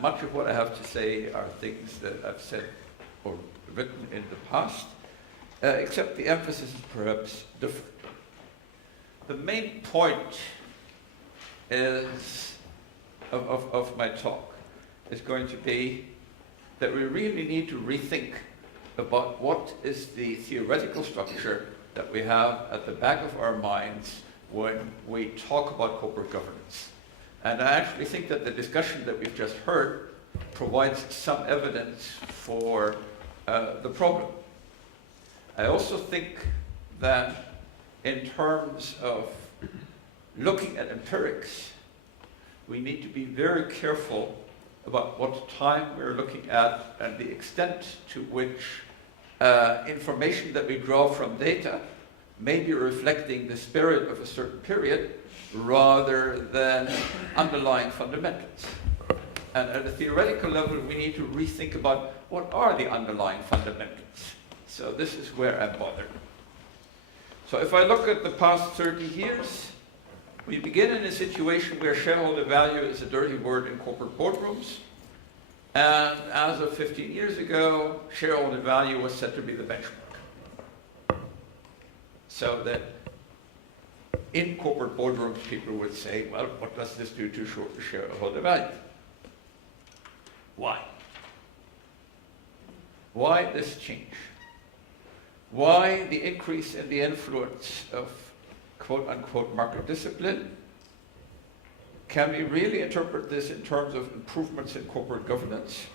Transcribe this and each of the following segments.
much of what I have to say are things that I've said or written in the past, except the emphasis is perhaps different. The main point of my talk is going to be that we really need to rethink about what is the theoretical structure that we have at the back of our minds when we talk about corporate governance. And I actually think that the discussion that we've just heard provides some evidence for the problem. I also think that in terms of looking at empirics, we need to be very careful about what time we're looking at and the extent to which information that we draw from data may be reflecting the spirit of a certain period rather than underlying fundamentals. And at a theoretical level, we need to rethink about what are the underlying fundamentals. So this is where I'm bothered. So if I look at the past 30 years, we begin in a situation where shareholder value is a dirty word in corporate boardrooms. And as of 15 years ago, shareholder value was said to be the benchmark. So that in corporate boardrooms, people would say, well, what does this do to shareholder value? Why? Why this change? Why the increase in the influence of quote-unquote market discipline? Can we really interpret this in terms of improvements in corporate governance?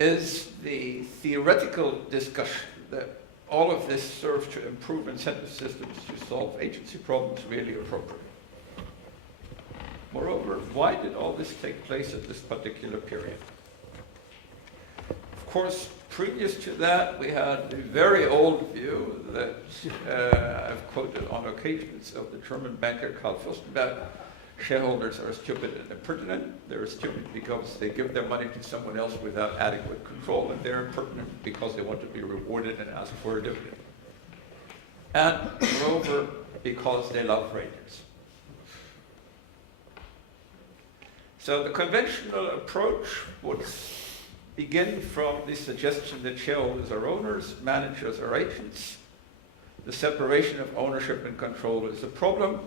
Is the theoretical discussion that all of this serves to improve incentive systems to solve agency problems really appropriate? Moreover, why did all this take place at this particular period? Of course, previous to that, we had the very old view that I've quoted on occasions of the German banker Karl Fürstenberg: shareholders are stupid and impertinent. They're stupid because they give their money to someone else without adequate control, and they're impertinent because they want to be rewarded and ask for a dividend. And moreover, because they love ratings. So the conventional approach would begin from the suggestion that shareholders are owners, managers are agents. The separation of ownership and control is a problem,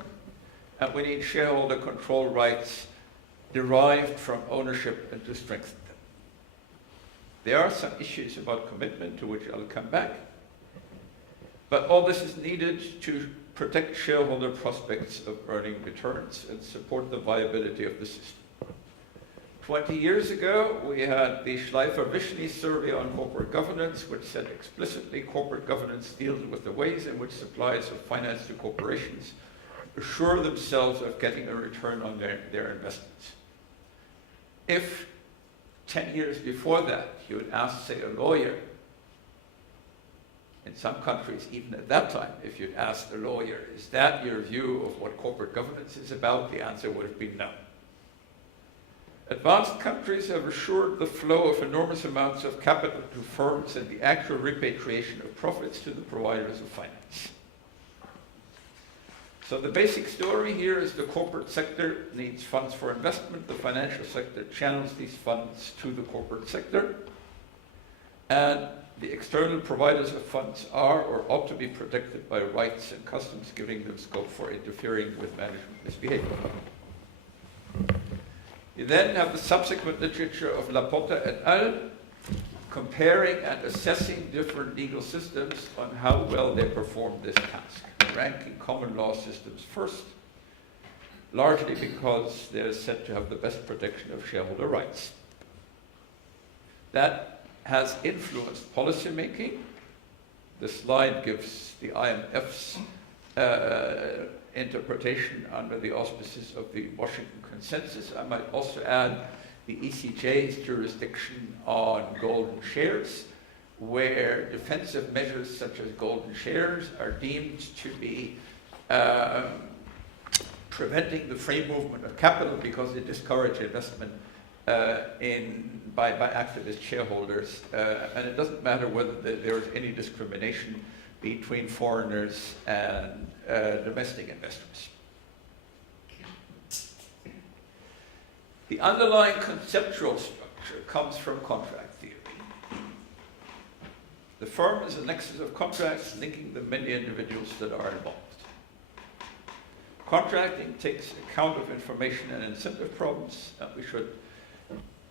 and we need shareholder control rights derived from ownership and to strengthen them. There are some issues about commitment to which I'll come back, but all this is needed to protect shareholder prospects of earning returns and support the viability of the system. 20 years ago, we had the Schleifer-Vishny survey on corporate governance, which said explicitly corporate governance deals with the ways in which suppliers of finance to corporations assure themselves of getting a return on their investments. If 10 years before that, you would ask, say, a lawyer, in some countries, even at that time, if you'd asked a lawyer, is that your view of what corporate governance is about? The answer would have been no. Advanced countries have assured the flow of enormous amounts of capital to firms and the actual repatriation of profits to the providers of finance. So the basic story here is the corporate sector needs funds for investment. The financial sector channels these funds to the corporate sector. And the external providers of funds are or ought to be protected by rights and customs giving them scope for interfering with management misbehavior. You then have the subsequent literature of Laporta et al. Comparing and assessing different legal systems on how well they perform this task, ranking common law systems first, largely because they're said to have the best protection of shareholder rights. That has influenced policymaking. The slide gives the IMF's interpretation under the auspices of the Washington Consensus. I might also add the ECJ's jurisdiction on golden shares, where defensive measures such as golden shares are deemed to be preventing the free movement of capital because they discourage investment by activist shareholders. And it doesn't matter whether there is any discrimination between foreigners and domestic investors. The underlying conceptual structure comes from contract theory. The firm is a nexus of contracts linking the many individuals that are involved. Contracting takes account of information and incentive problems, and we should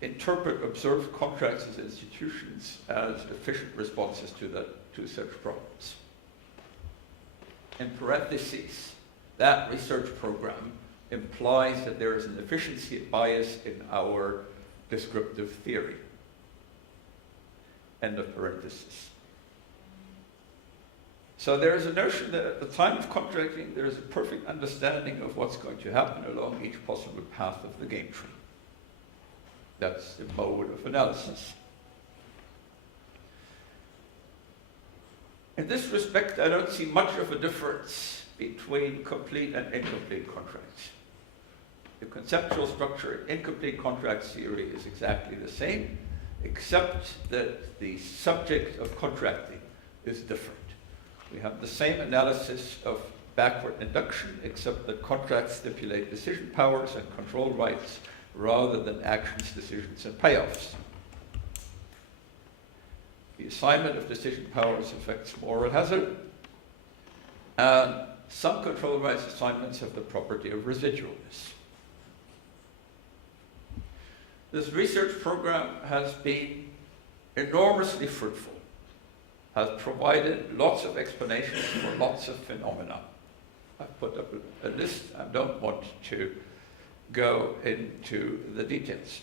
interpret observed contracts as institutions as efficient responses to such problems. In parentheses, that research program implies that there is an efficiency bias in our descriptive theory. End of parenthesis. So there is a notion that at the time of contracting, there is a perfect understanding of what's going to happen along each possible path of the game tree. That's the mode of analysis. In this respect, I don't see much of a difference between complete and incomplete contracts. The conceptual structure in incomplete contract theory is exactly the same, except that the subject of contracting is different. We have the same analysis of backward induction, except that contracts stipulate decision powers and control rights rather than actions, decisions, and payoffs. The assignment of decision powers affects moral hazard, and some control rights assignments have the property of residualness. This research program has been enormously fruitful, has provided lots of explanations for lots of phenomena. I've put up a list. I don't want to go into the details.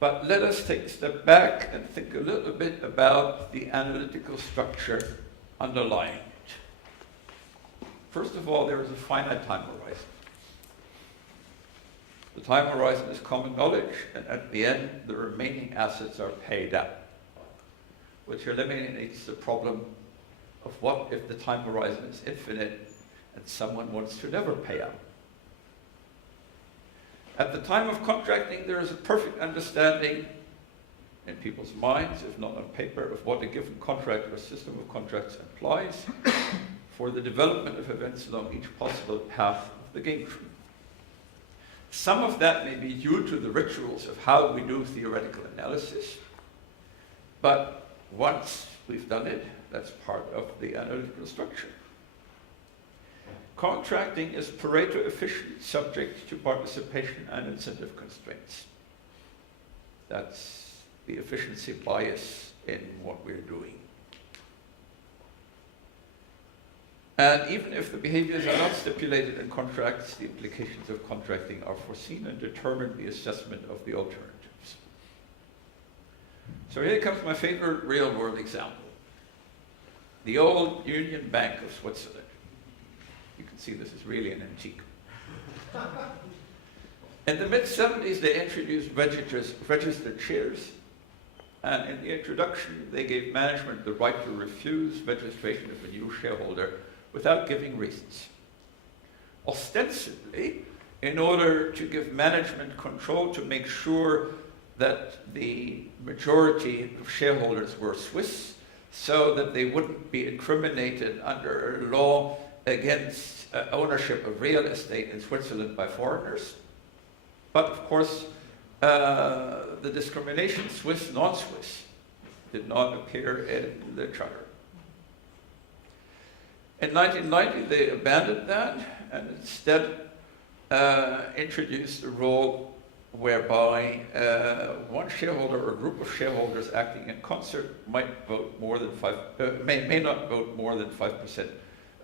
But let us take a step back and think a little bit about the analytical structure underlying it. First of all, there is a finite time horizon. The time horizon is common knowledge, and at the end, the remaining assets are paid out, which eliminates the problem of what if the time horizon is infinite and someone wants to never pay out. At the time of contracting, there is a perfect understanding in people's minds, if not on paper, of what a given contract or system of contracts implies for the development of events along each possible path of the game tree. Some of that may be due to the rituals of how we do theoretical analysis, but once we've done it, that's part of the analytical structure. Contracting is Pareto efficient, subject to participation and incentive constraints. That's the efficiency bias in what we're doing. And even if the behaviors are not stipulated in contracts, the implications of contracting are foreseen and determine the assessment of the alternatives. So here comes my favorite real-world example. The old Union Bank of Switzerland. You can see this is really an antique. In the mid-70s, they introduced registered shares, and in the introduction, they gave management the right to refuse registration of a new shareholder without giving reasons. Ostensibly, in order to give management control to make sure that the majority of shareholders were Swiss, so that they wouldn't be incriminated under a law against ownership of real estate in Switzerland by foreigners. But of course, the discrimination Swiss, non-Swiss, did not appear in the charter. In 1990, they abandoned that and instead introduced a rule whereby one shareholder or group of shareholders acting in concert might vote more than may not vote more than 5%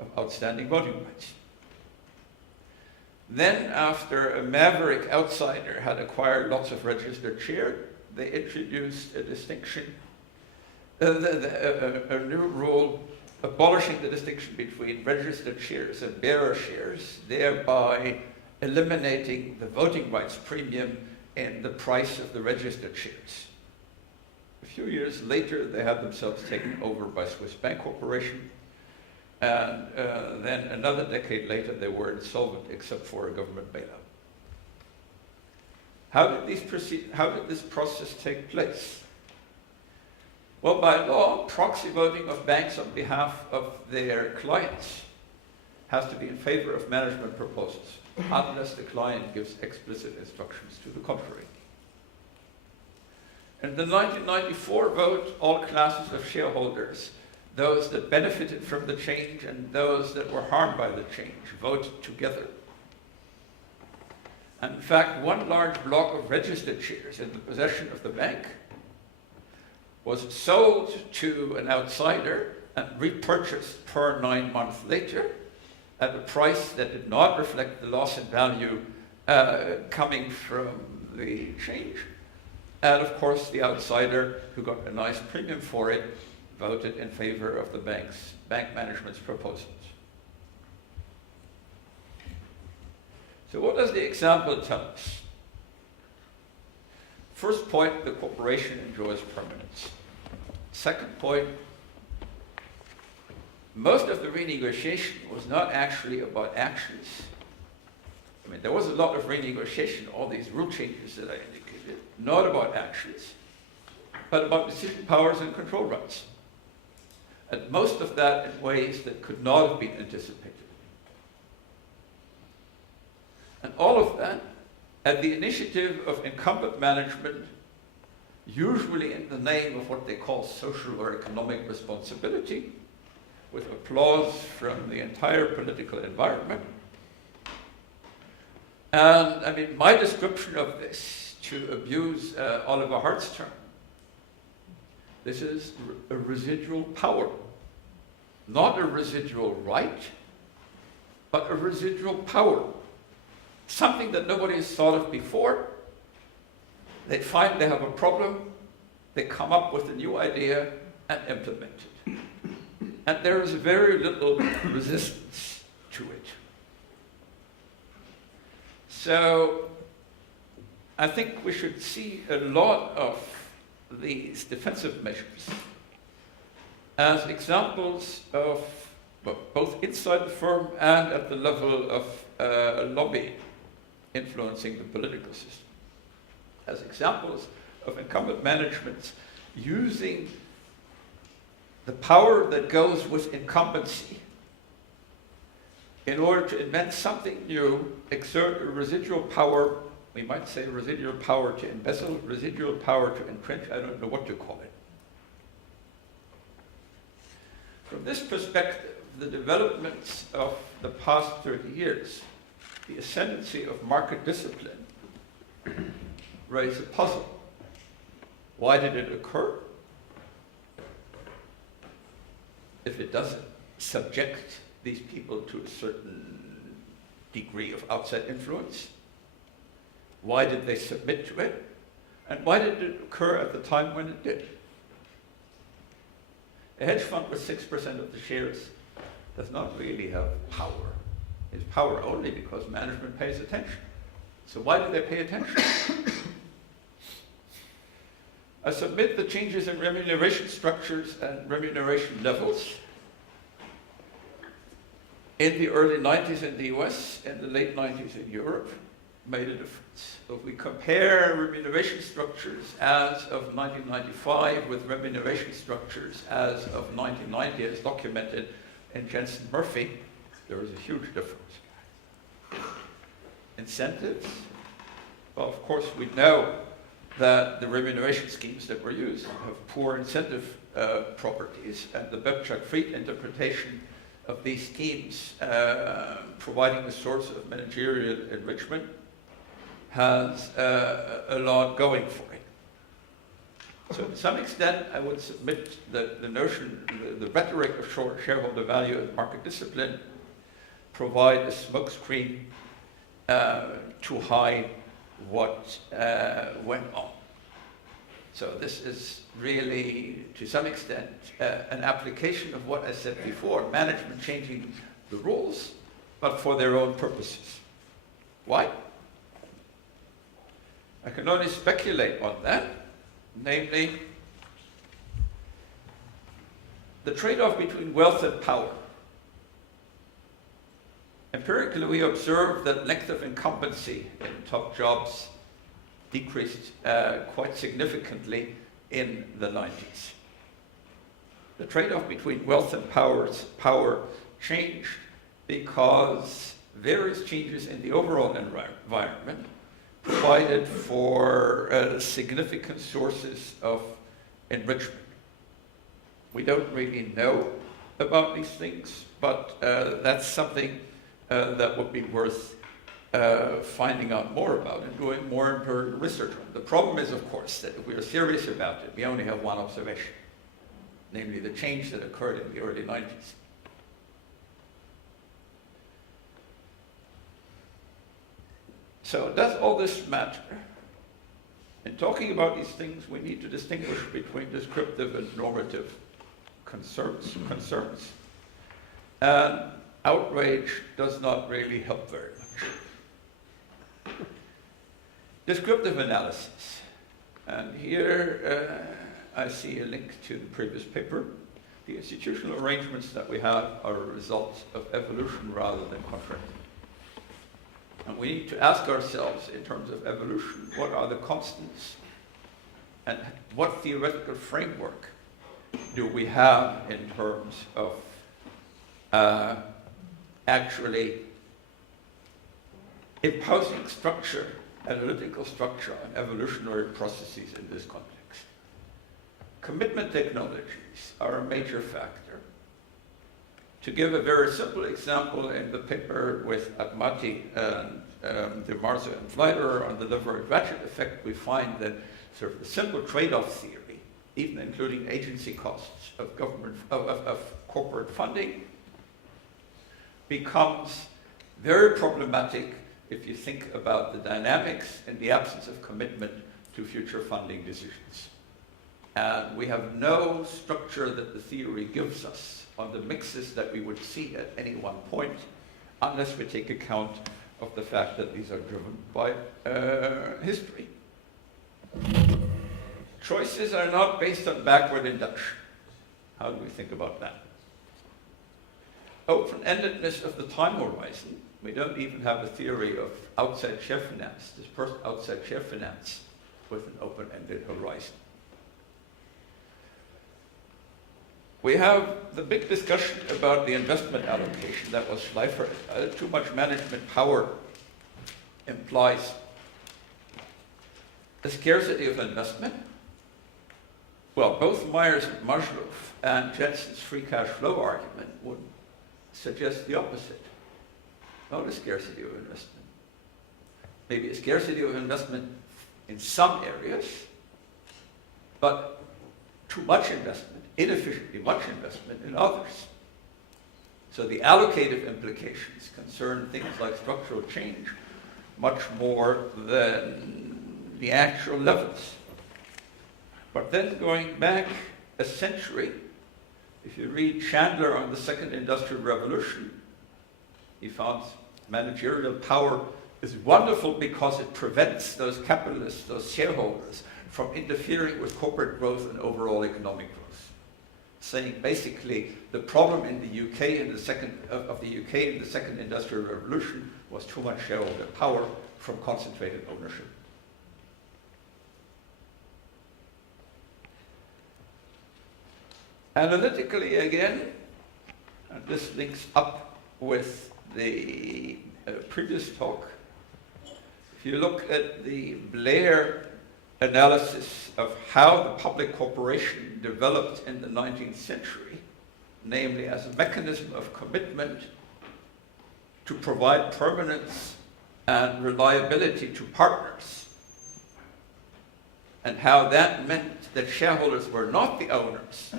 of outstanding voting rights. Then, after a maverick outsider had acquired lots of registered shares, they introduced a distinction, a new rule abolishing the distinction between registered shares and bearer shares, thereby eliminating the voting rights premium in the price of the registered shares. A few years later, they had themselves taken over by Swiss Bank Corporation, and then another decade later, they were insolvent except for a government bailout. How did this process take place? Well, by law, proxy voting of banks on behalf of their clients has to be in favor of management proposals, unless the client gives explicit instructions to the contrary. In the 1994 vote, all classes of shareholders, those that benefited from the change and those that were harmed by the change, voted together. And in fact, one large block of registered shares in the possession of the bank was sold to an outsider and repurchased per 9 months later at a price that did not reflect the loss in value coming from the change. And of course, the outsider, who got a nice premium for it, voted in favor of the bank management's proposals. So what does the example tell us? First point, the corporation enjoys permanence. Second point, most of the renegotiation was not actually about actions. I mean, there was a lot of renegotiation, all these rule changes that I indicated, not about actions, but about decision powers and control rights. And most of that in ways that could not have been anticipated. And all of that at the initiative of incumbent management, usually in the name of what they call social or economic responsibility, with applause from the entire political environment. And I mean, my description of this, to abuse Oliver Hart's term, this is a residual power. Not a residual right, but a residual power. Something that nobody has thought of before. They find they have a problem, they come up with a new idea and implement it. And there is very little resistance to it. So I think we should see a lot of these defensive measures as examples of, well, both inside the firm and at the level of lobby influencing the political system, as examples of incumbent management using the power that goes with incumbency in order to invent something new, exert a residual power, we might say residual power to embezzle, residual power to entrench, I don't know what to call it. From this perspective, the developments of the past 30 years, the ascendancy of market discipline, raise a puzzle. Why did it occur? If it doesn't subject these people to a certain degree of outside influence, why did they submit to it? And why did it occur at the time when it did? A hedge fund with 6% of the shares does not really have power. It's power only because management pays attention. So why do they pay attention? I submit the changes in remuneration structures and remuneration levels in the early 90s in the US and the late 90s in Europe made a difference. If we compare remuneration structures as of 1995 with remuneration structures as of 1990 as documented in Jensen Murphy, there is a huge difference. Incentives? Well, of course, we know that the remuneration schemes that were used have poor incentive properties, and the Bebchuk-Fried interpretation of these schemes providing a source of managerial enrichment has a lot going for it. So to some extent, I would submit that the notion, the rhetoric of shareholder value and market discipline provide a smokescreen to hide what went on. So this is really, to some extent, an application of what I said before, management changing the rules, but for their own purposes. Why? I can only speculate on that, namely, the trade-off between wealth and power. Empirically, we observe that length of incumbency in top jobs decreased quite significantly in the 90s. The trade-off between wealth and power changed because various changes in the overall environment provided for significant sources of enrichment. We don't really know about these things, but that's something that would be worth finding out more about and doing more empirical research on. The problem is, of course, that if we are serious about it, we only have one observation, namely the change that occurred in the early 90s. So does all this matter? In talking about these things, we need to distinguish between descriptive and normative concerns. And outrage does not really help very much. Descriptive analysis. And here I see a link to the previous paper. The institutional arrangements that we have are a result of evolution rather than contraction. And we need to ask ourselves, in terms of evolution, what are the constants and what theoretical framework do we have in terms of actually imposing structure, analytical structure on evolutionary processes in this context. Commitment technologies are a major factor. To give a very simple example, in the paper with Admati and De Marzo and Fleider on the lever-ratchet effect, we find that sort of the simple trade-off theory, even including agency costs of government of corporate funding, becomes very problematic if you think about the dynamics in the absence of commitment to future funding decisions. And we have no structure that the theory gives us on the mixes that we would see at any one point, unless we take account of the fact that these are driven by history. Choices are not based on backward induction. How do we think about that? Open-endedness of the time horizon. We don't even have a theory of outside share finance, dispersed outside share finance with an open-ended horizon. We have the big discussion about the investment allocation. That was Schleifer. Too much management power implies a scarcity of investment. Well, both Myers and Maslov and Jensen's free cash flow argument would suggest the opposite. Not a scarcity of investment. Maybe a scarcity of investment in some areas, but too much investment, inefficiently much investment in others. So the allocative implications concern things like structural change much more than the actual levels. But then going back a century, if you read Chandler on the Second Industrial Revolution, he found managerial power is wonderful because it prevents those capitalists, those shareholders, from interfering with corporate growth and overall economic growth. Saying basically the problem in the UK in the second Industrial Revolution was too much shareholder power from concentrated ownership. Analytically again, and this links up with the previous talk, if you look at the Blair analysis of how the public corporation developed in the 19th century, namely as a mechanism of commitment to provide permanence and reliability to partners, and how that meant that shareholders were not the owners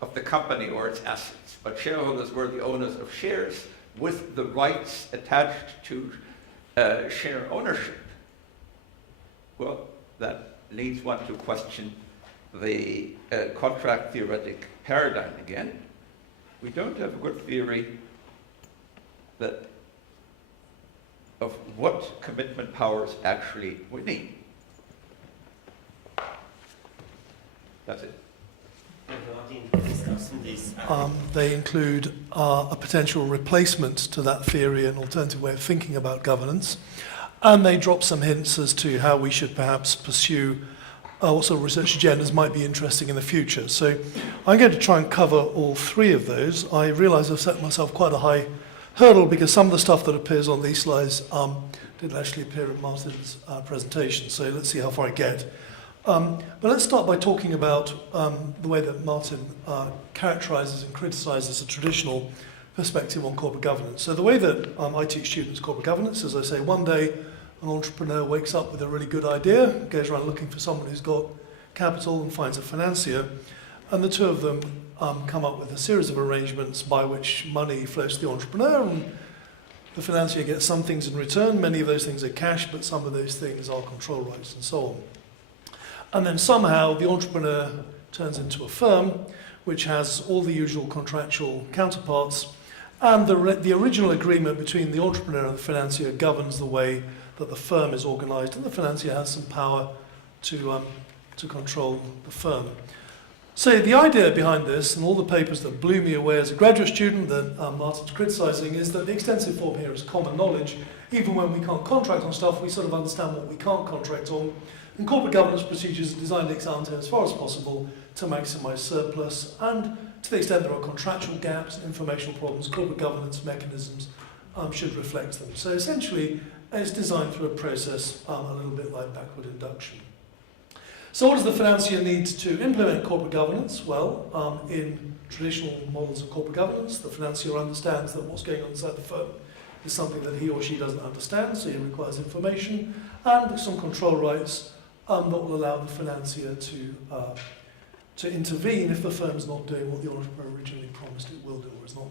of the company or its assets, but shareholders were the owners of shares with the rights attached to share ownership. Well, that leads one to question the contract theoretic paradigm again. We don't have a good theory that of what commitment powers actually we need. That's it. They include a potential replacement to that theory, an alternative way of thinking about governance, and they drop some hints as to how we should perhaps pursue what sort of research agendas might be interesting in the future. So I'm going to try and cover all three of those. I realise I've set myself quite a high hurdle because some of the stuff that appears on these slides didn't actually appear in Martin's presentation. So let's see how far I get. But let's start by talking about the way that Martin characterizes and criticizes a traditional perspective on corporate governance. So the way that I teach students corporate governance is I say one day an entrepreneur wakes up with a really good idea, goes around looking for someone who's got capital and finds a financier, and the two of them come up with a series of arrangements by which money flows to the entrepreneur and the financier gets some things in return. Many of those things are cash, but some of those things are control rights and so on. And then somehow the entrepreneur turns into a firm which has all the usual contractual counterparts, and the original agreement between the entrepreneur and the financier governs the way that the firm is organized, and the financier has some power to control the firm. So the idea behind this, and all the papers that blew me away as a graduate student that Martin's criticizing, is that the extensive form here is common knowledge. Even when we can't contract on stuff, we sort of understand what we can't contract on. And corporate governance procedures are designed ex ante as far as possible to maximize surplus, and to the extent there are contractual gaps and informational problems, corporate governance mechanisms should reflect them. So essentially, it's designed through a process a little bit like backward induction. So what does the financier need to implement corporate governance? Well, in traditional models of corporate governance, the financier understands that what's going on inside the firm is something that he or she doesn't understand, so he requires information and some control rights that will allow the financier to intervene if the firm's not doing what the entrepreneur originally promised it will do or is not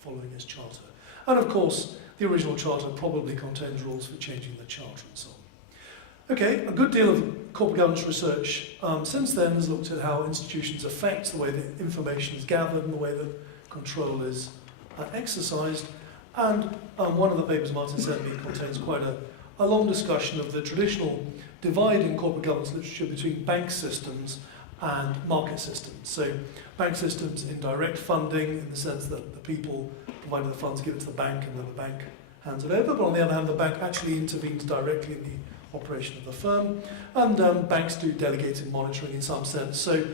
following its charter. And of course, the original charter probably contains rules for changing the charter and so on. Okay, a good deal of corporate governance research since then has looked at how institutions affect the way that information is gathered and the way that control is exercised. And one of the papers Martin sent me contains quite a long discussion of the traditional divide in corporate governance literature between bank systems and market systems. So bank systems in direct funding, in the sense that the people providing the funds give it to the bank and then the bank hands it over. But on the other hand, the bank actually intervenes directly in the operation of the firm, and banks do delegated monitoring in some sense. So,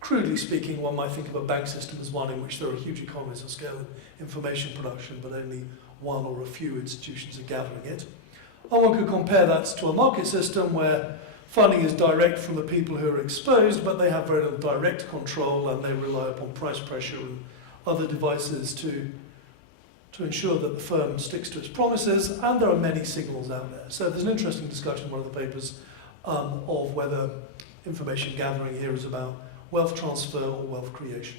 crudely speaking, one might think of a bank system as one in which there are huge economies of scale in information production, but only one or a few institutions are gathering it. Or one could compare that to a market system where funding is direct from the people who are exposed, but they have very little direct control and they rely upon price pressure and other devices to ensure that the firm sticks to its promises, and there are many signals out there. So there's an interesting discussion in one of the papers of whether information gathering here is about wealth transfer or wealth creation.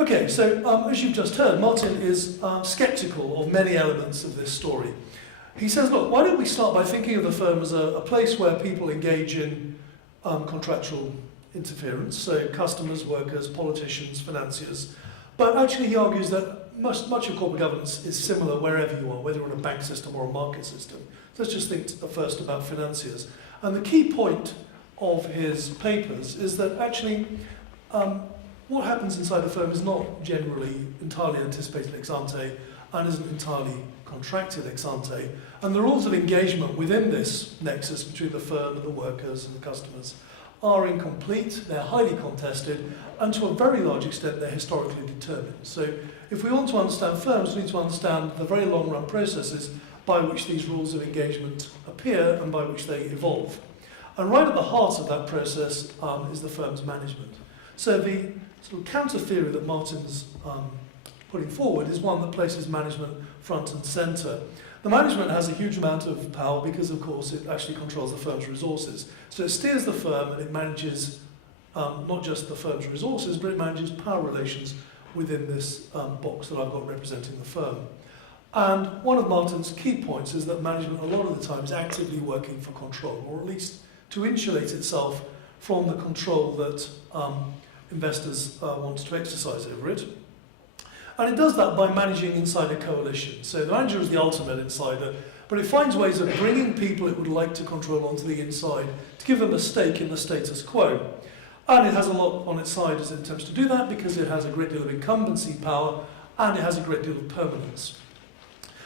Okay, so as you've just heard, Martin is skeptical of many elements of this story. He says, look, why don't we start by thinking of the firm as a place where people engage in contractual interference, so customers, workers, politicians, financiers. But actually he argues that much of corporate governance is similar wherever you are, whether you're in a bank system or a market system. So let's just think first about financiers. And the key point of his papers is that actually what happens inside the firm is not generally entirely anticipated ex ante and isn't entirely contracted ex ante. And the rules of engagement within this nexus between the firm and the workers and the customers are incomplete, they're highly contested, and to a very large extent they're historically determined. So if we want to understand firms, we need to understand the very long-run processes by which these rules of engagement appear and by which they evolve. And right at the heart of that process is the firm's management. So the sort of counter-theory that Martin's putting forward is one that places management front and centre. The management has a huge amount of power because, of course, it actually controls the firm's resources. So it steers the firm and it manages not just the firm's resources, but it manages power relations within this box that I've got representing the firm. And one of Martin's key points is that management a lot of the time is actively working for control, or at least to insulate itself from the control that investors want to exercise over it. And it does that by managing inside a coalition. So the manager is the ultimate insider, but it finds ways of bringing people it would like to control onto the inside to give them a stake in the status quo. And it has a lot on its side as it attempts to do that because it has a great deal of incumbency power and it has a great deal of permanence.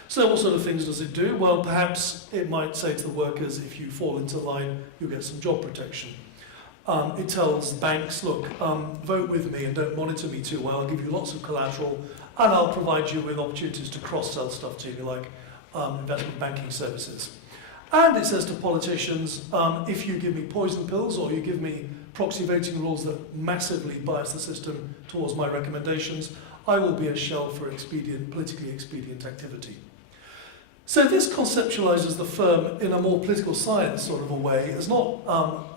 So what sort of things does it do? Well, perhaps it might say to the workers, if you fall into line, you'll get some job protection. It tells banks, look, vote with me and don't monitor me too well. I'll give you lots of collateral and I'll provide you with opportunities to cross-sell stuff to you, like investment banking services. And it says to politicians, if you give me poison pills or you give me proxy voting rules that massively bias the system towards my recommendations, I will be a shell for politically expedient activity. So this conceptualizes the firm in a more political science sort of a way as not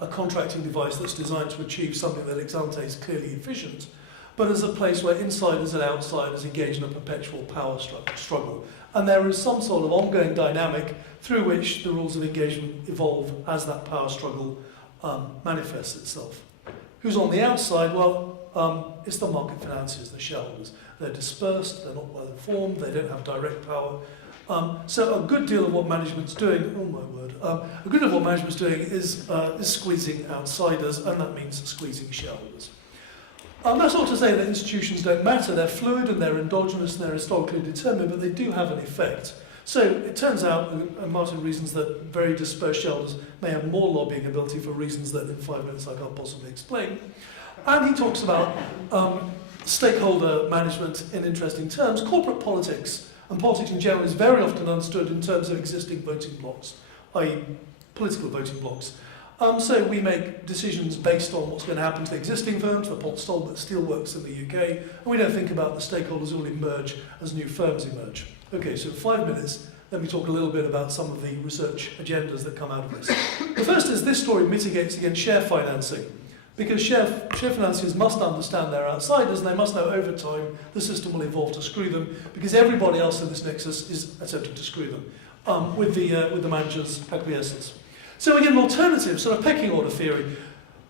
a contracting device that's designed to achieve something that ex ante is clearly efficient, but as a place where insiders and outsiders engage in a perpetual power struggle. And there is some sort of ongoing dynamic through which the rules of engagement evolve as that power struggle manifests itself. Who's on the outside? Well, it's the market financiers, the shareholders. They're dispersed, they're not well informed, they don't have direct power. So a good deal of what management's doing, oh my word, a good deal of what management's doing is squeezing outsiders, and that means squeezing shareholders. That's not to say that institutions don't matter. They're fluid and they're endogenous and they're historically determined, but they do have an effect. So it turns out, and Martin reasons that very dispersed shareholders may have more lobbying ability for reasons that in 5 minutes I can't possibly explain. And he talks about stakeholder management in interesting terms. Corporate politics and politics in general is very often understood in terms of existing voting blocks, i.e. political voting blocks. So we make decisions based on what's going to happen to the existing firms, the pot stall that still works in the UK, and we don't think about the stakeholders who will emerge as new firms emerge. Okay, so in 5 minutes, let me talk a little bit about some of the research agendas that come out of this. The first is this story mitigates against share financing, because share financiers must understand they're outsiders and they must know over time the system will evolve to screw them, because everybody else in this nexus is attempting to screw them with the manager's acquiescence. So we get an alternative sort of pecking order theory.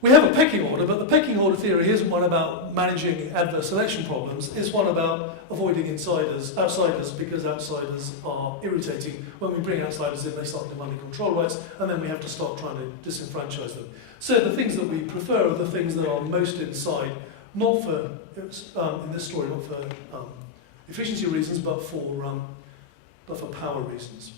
We have a pecking order, but the pecking order theory isn't one about managing adverse selection problems. It's one about avoiding outsiders, because outsiders are irritating. When we bring outsiders in, they start demanding control rights, and then we have to start trying to disenfranchise them. So the things that we prefer are the things that are most inside, not for, in this story, not for efficiency reasons, but for power reasons.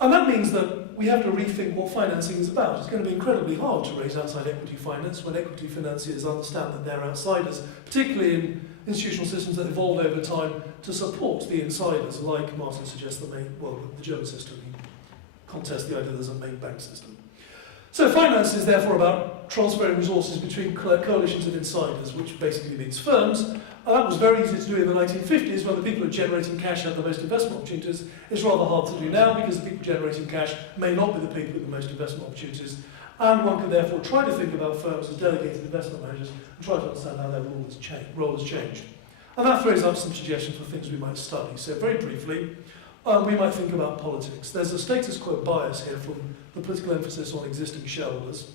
And that means that we have to rethink what financing is about. It's going to be incredibly hard to raise outside equity finance when equity financiers understand that they're outsiders, particularly in institutional systems that evolved over time to support the insiders, like Martin suggests the German system. He contests the idea there's a main bank system. So finance is therefore about transferring resources between coalitions of insiders, which basically means firms. And that was very easy to do in the 1950s when the people who are generating cash had the most investment opportunities. It's rather hard to do now because the people generating cash may not be the people with the most investment opportunities. And one can therefore try to think about firms as delegated investment managers and try to understand how their role has changed. And that throws up some suggestions for things we might study. So very briefly, we might think about politics. There's a status quo bias here from the political emphasis on existing shareholders.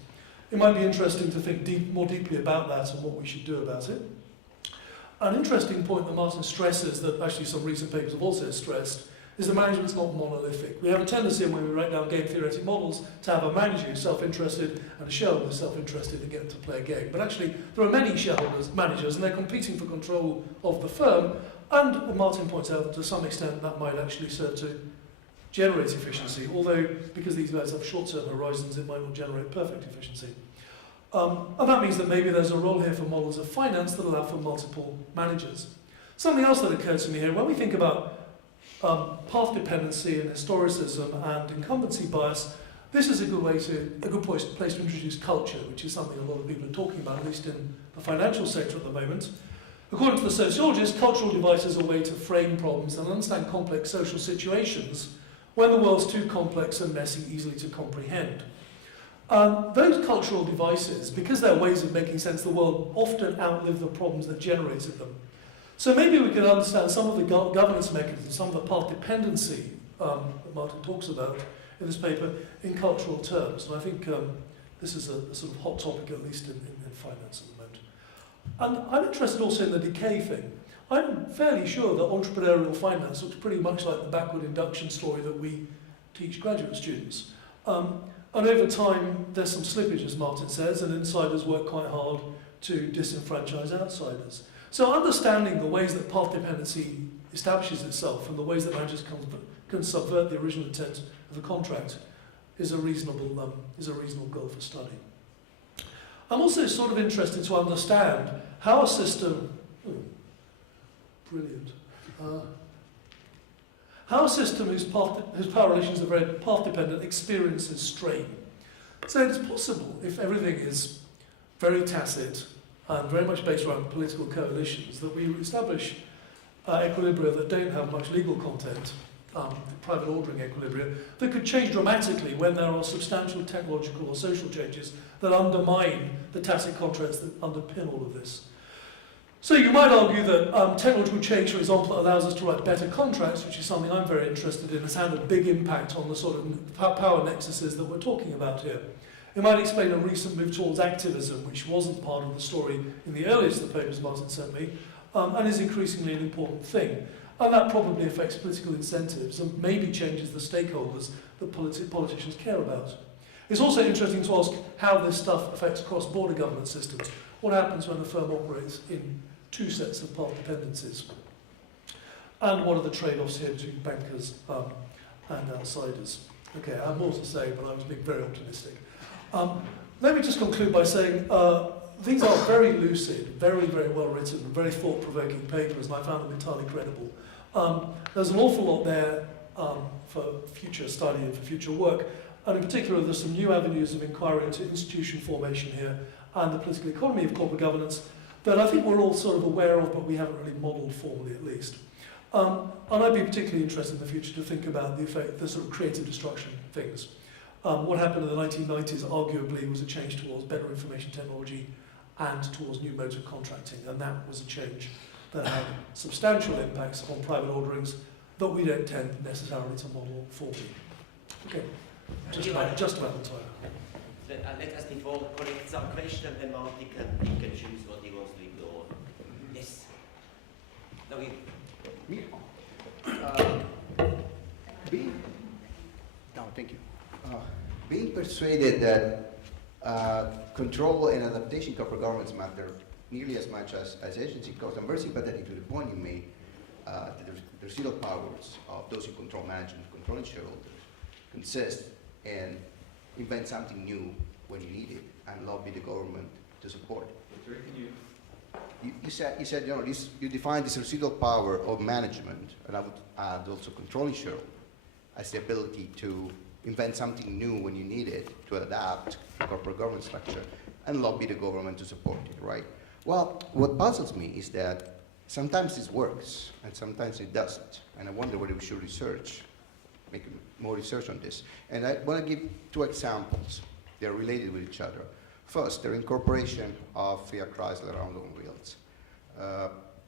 It might be interesting to think more deeply about that and what we should do about it. An interesting point that Martin stresses, that actually some recent papers have also stressed, is that management's not monolithic. We have a tendency when we write down game theoretic models to have a manager who's self-interested and a shareholder who's self-interested and get to play a game. But actually, there are many managers, and they're competing for control of the firm. And Martin points out that to some extent that might actually serve to generate efficiency, although because these guys have short-term horizons, it might not generate perfect efficiency. And that means that maybe there's a role here for models of finance that allow for multiple managers. Something else that occurs to me here, when we think about path dependency and historicism and incumbency bias, this is a good place to introduce culture, which is something a lot of people are talking about, at least in the financial sector at the moment. According to the sociologist, cultural devices are a way to frame problems and understand complex social situations when the world's too complex and messy, easily to comprehend. Those cultural devices, because they're ways of making sense of the world, often outlive the problems that generated them. So maybe we can understand some of the governance mechanisms, some of the path dependency that Martin talks about in this paper in cultural terms. And I think this is a sort of hot topic, at least in finance at the moment. And I'm interested also in the decay thing. I'm fairly sure that entrepreneurial finance looks pretty much like the backward induction story that we teach graduate students. And over time, there's some slippage, as Martin says, and insiders work quite hard to disenfranchise outsiders. So understanding the ways that path dependency establishes itself and the ways that managers can subvert the original intent of a contract is a reasonable goal for study. I'm also sort of interested to understand how a system, brilliant, how a system whose power relations are very path-dependent experiences strain. So it's possible, if everything is very tacit and very much based around political coalitions, that we establish equilibria that don't have much legal content, private ordering equilibria, that could change dramatically when there are substantial technological or social changes that undermine the tacit contracts that underpin all of this. So you might argue that technological change, for example, allows us to write better contracts, which is something I'm very interested in, has had a big impact on the sort of power nexuses that we're talking about here. It might explain a recent move towards activism, which wasn't part of the story in the earliest of the papers Martin sent me, and is increasingly an important thing. And that probably affects political incentives and maybe changes the stakeholders that politicians care about. It's also interesting to ask how this stuff affects cross-border governance systems. What happens when a firm operates in two sets of path dependencies? And what are the trade-offs here between bankers and outsiders? Okay, I have more to say, but I was being very optimistic. Let me just conclude by saying these are very lucid, very, very well written, and very thought-provoking papers, and I found them entirely credible. There's an awful lot there for future study and for future work, and in particular there's some new avenues of inquiry into institution formation here and the political economy of corporate governance that I think we're all sort of aware of, but we haven't really modelled formally at least. And I'd be particularly interested in the future to think about the effect, the sort of creative destruction things. What happened in the 1990s arguably was a change towards better information technology and towards new modes of contracting, and that was a change that had substantial impacts on private orderings that we don't tend necessarily to model formally. Okay, just about the time. Let us before collect some questions and then Martin can choose what he wants to ignore. Yes. No, thank you. Being persuaded that control and adaptation corporate governments matter nearly as much as agency costs, I'm very sympathetic to the point you made that the residual powers of those who control management, controlling shareholders, consist in invent something new when you need it and lobby the government to support it. You said you defined this residual power of management, and I would add also controlling shareholders as the ability to invent something new when you need it to adapt the corporate governance structure and lobby the government to support it, right? Well, what puzzles me is that sometimes this works and sometimes it doesn't, and I wonder whether we should make more research on this. And I want to give two examples. They're related with each other. First, the incorporation of Fiat Chrysler around on wheels.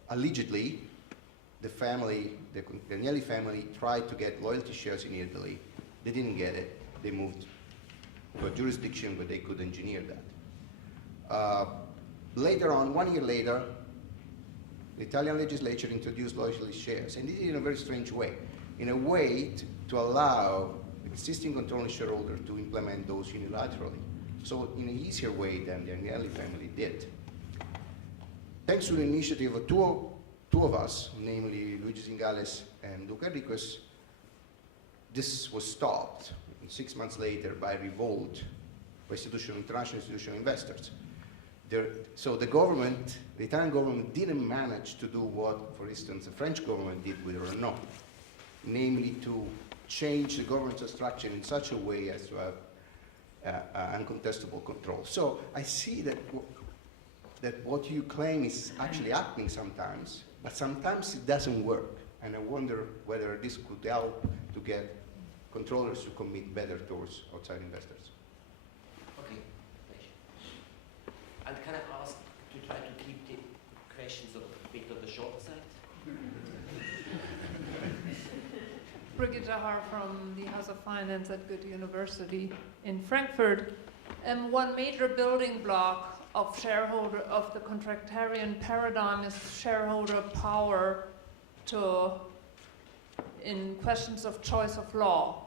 Allegedly, the Agnelli family tried to get loyalty shares in Italy. They didn't get it. They moved to a jurisdiction where they could engineer that. Later on, 1 year later, the Italian legislature introduced loyalty shares, and did it in a very strange way, in a way to allow existing controlling shareholders to implement those unilaterally. So in an easier way than the Agnelli family did. Thanks to the initiative of two of us, namely Luigi Zingales and Luca Enriquez, this was stopped 6 months later by revolt by international institutional investors. So the Italian government didn't manage to do what, for instance, the French government did with Renault, namely to change the governance structure in such a way as to have uncontestable control. So I see that what you claim is actually happening sometimes, but sometimes it doesn't work. And I wonder whether this could help to get controllers to commit better towards outside investors. Okay. And can I ask to try to keep the questions a bit on the short side? Brigitte Jahar from the House of Finance at Goethe University in Frankfurt. One major building block of the contractarian paradigm is shareholder power in questions of choice of law.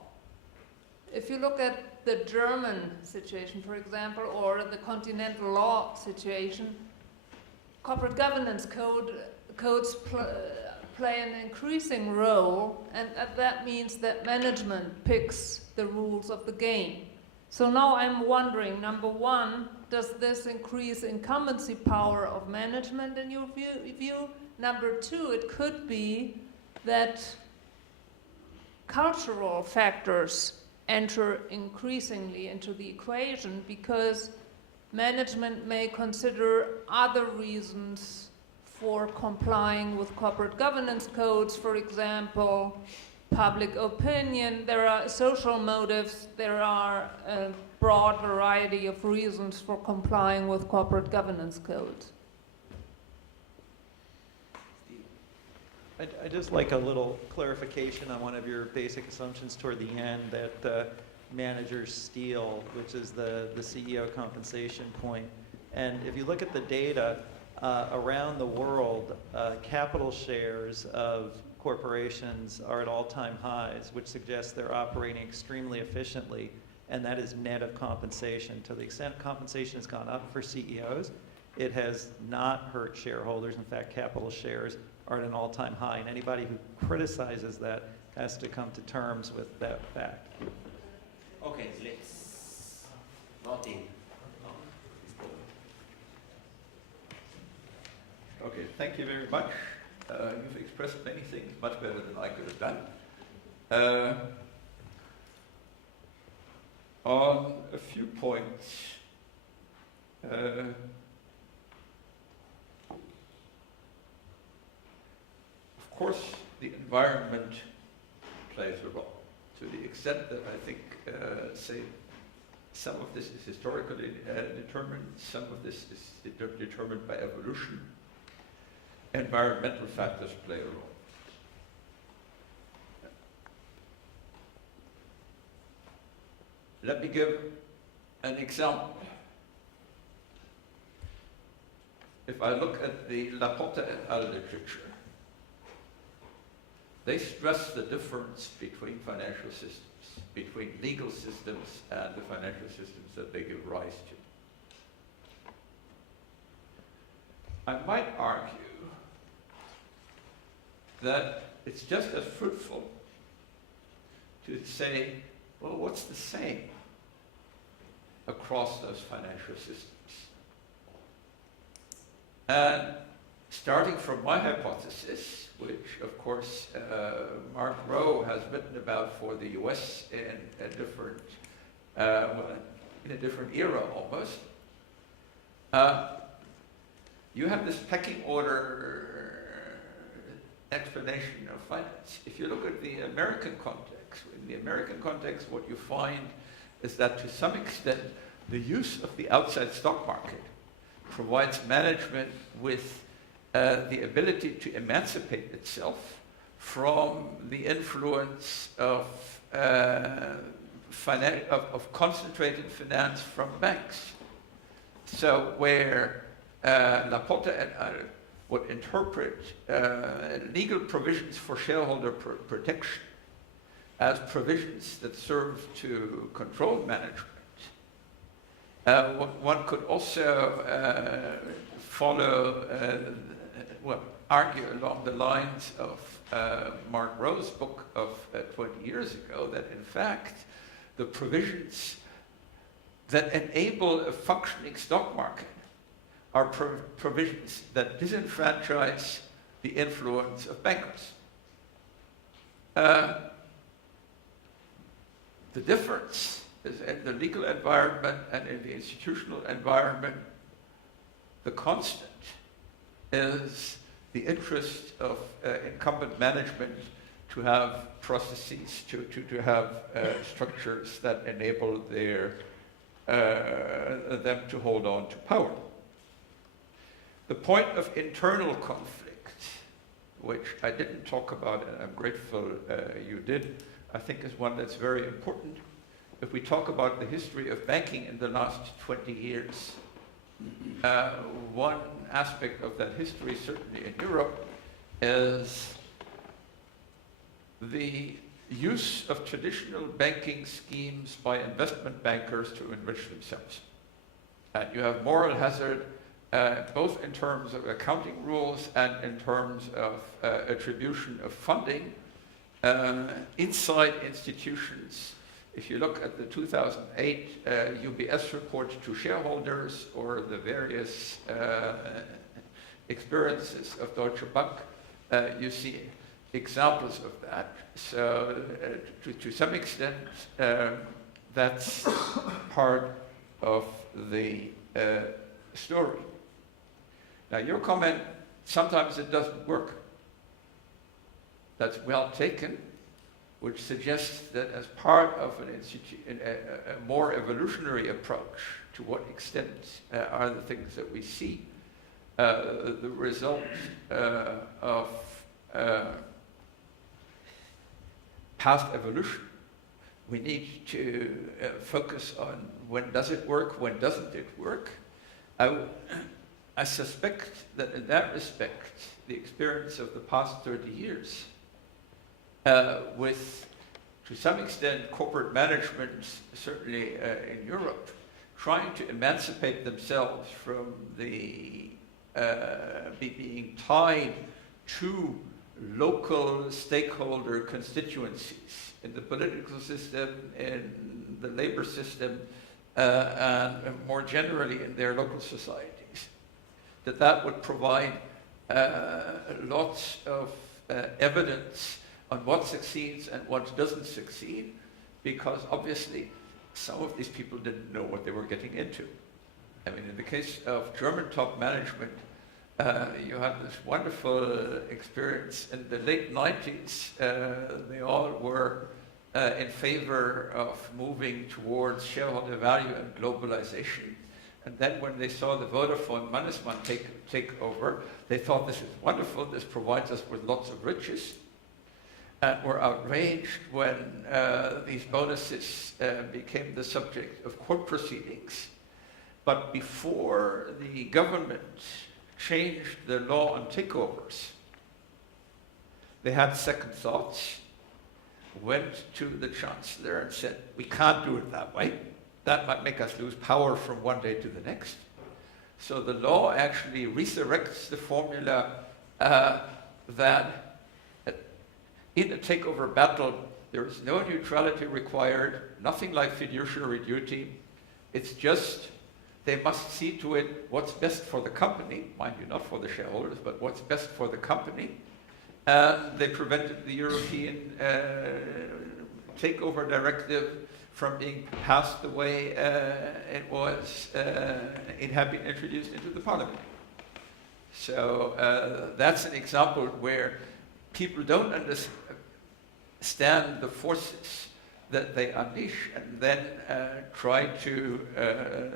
If you look at the German situation, for example, or the continental law situation, corporate governance codes play an increasing role, and that means that management picks the rules of the game. So now I'm wondering, number one, does this increase incumbency power of management in your view? Number two, it could be that cultural factors enter increasingly into the equation because management may consider other reasons for complying with corporate governance codes, for example, public opinion, there are social motives, there are a broad variety of reasons for complying with corporate governance codes. I'd just like a little clarification on one of your basic assumptions toward the end, that managers steal, which is the CEO compensation point. And if you look at the data around the world, capital shares of corporations are at all-time highs, which suggests they're operating extremely efficiently, and that is net of compensation. To the extent compensation has gone up for CEOs, it has not hurt shareholders. In fact, capital shares are at an all-time high, and anybody who criticizes that has to come to terms with that fact. Okay, let's Martin. Okay, thank you very much. You've expressed many things much better than I could have done. On a few points, of course, the environment plays a role to the extent that I think, say, some of this is historically determined, some of this is determined by evolution. Environmental factors play a role. Let me give an example. If I look at the Laporte et al. Literature, they stress the difference between financial systems, between legal systems and the financial systems that they give rise to. I might argue that it's just as fruitful to say, well, what's the same across those financial systems? And starting from my hypothesis, which of course Mark Rowe has written about for the US in a different era almost, you have this pecking order explanation of finance. If you look at the American context, in the American context, what you find is that to some extent, the use of the outside stock market provides management with the ability to emancipate itself from the influence of concentrated finance from banks. So where Laporte et al. Would interpret legal provisions for shareholder protection as provisions that serve to control management. One could also argue along the lines of Mark Rowe's book of 20 years ago that in fact the provisions that enable a functioning stock market are provisions that disenfranchise the influence of bankers. The difference is in the legal environment and in the institutional environment, the constant is the interest of incumbent management to have processes, to have structures that enable them to hold on to power. The point of internal conflict, which I didn't talk about, and I'm grateful you did, I think is one that's very important. If we talk about the history of banking in the last 20 years, one aspect of that history, certainly in Europe, is the use of traditional banking schemes by investment bankers to enrich themselves. And you have moral hazard both in terms of accounting rules and in terms of attribution of funding inside institutions. if you look at the 2008 UBS report to shareholders or the various experiences of Deutsche Bank, you see examples of that. So to some extent, that's part of the story. Now your comment, sometimes it doesn't work. That's well taken, which suggests that as part of a more evolutionary approach, to what extent are the things that we see the result of past evolution. We need to focus on when does it work, when doesn't it work. I suspect that in that respect, the experience of the past 30 years, with, to some extent, corporate management, certainly in Europe, trying to emancipate themselves from the being tied to local stakeholder constituencies in the political system, in the labor system, and more generally in their local societies, that would provide lots of evidence on what succeeds and what doesn't succeed, because obviously some of these people didn't know what they were getting into. I mean, in the case of German top management, you had this wonderful experience in the late 90s. They all were in favor of moving towards shareholder value and globalization. And then when they saw the Vodafone Mannesmann take over, they thought, this is wonderful, this provides us with lots of riches. And were outraged when these bonuses became the subject of court proceedings. But before the government changed the law on takeovers, they had second thoughts, went to the chancellor and said, we can't do it that way. That might make us lose power from one day to the next. So the law actually resurrects the formula that in a takeover battle, there is no neutrality required, nothing like fiduciary duty. It's just they must see to it what's best for the company, mind you, not for the shareholders, but what's best for the company. And they prevented the European takeover directive from being passed the way it had been introduced into the parliament. So that's an example where people don't understand the forces that they unleash and then try to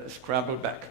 scramble back.